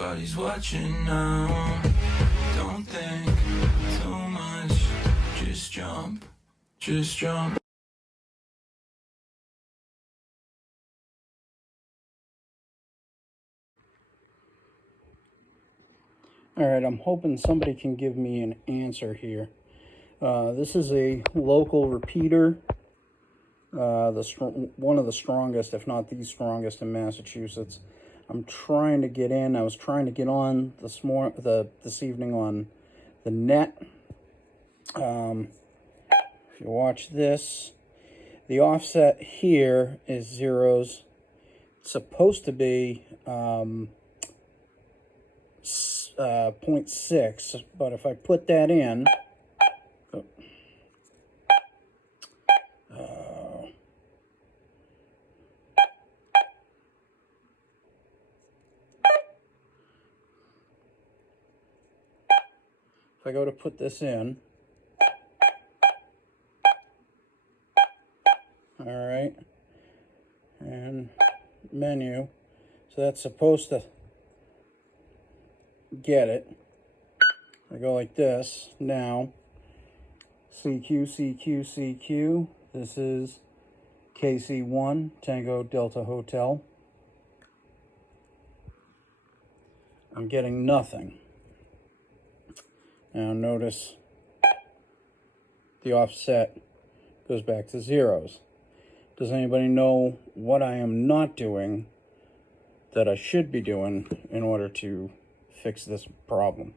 Nobody's watching now. Don't think too much. Just jump. Just jump. All right, I'm hoping somebody can give me an answer here. This is a local repeater, one of the strongest, if not the strongest, in Massachusetts. I'm trying to get in. I was trying to get on this evening on the net. If you watch this, the offset here is zeros. It's supposed to be 0.6, but if I put that in, if I go to put this in, all right, and menu, so that's supposed to get it. I go like this. Now, CQ, CQ, CQ. This is KC1, Tango Delta Hotel. I'm getting nothing. Now notice the offset goes back to zeros. Does anybody know what I am not doing that I should be doing in order to fix this problem?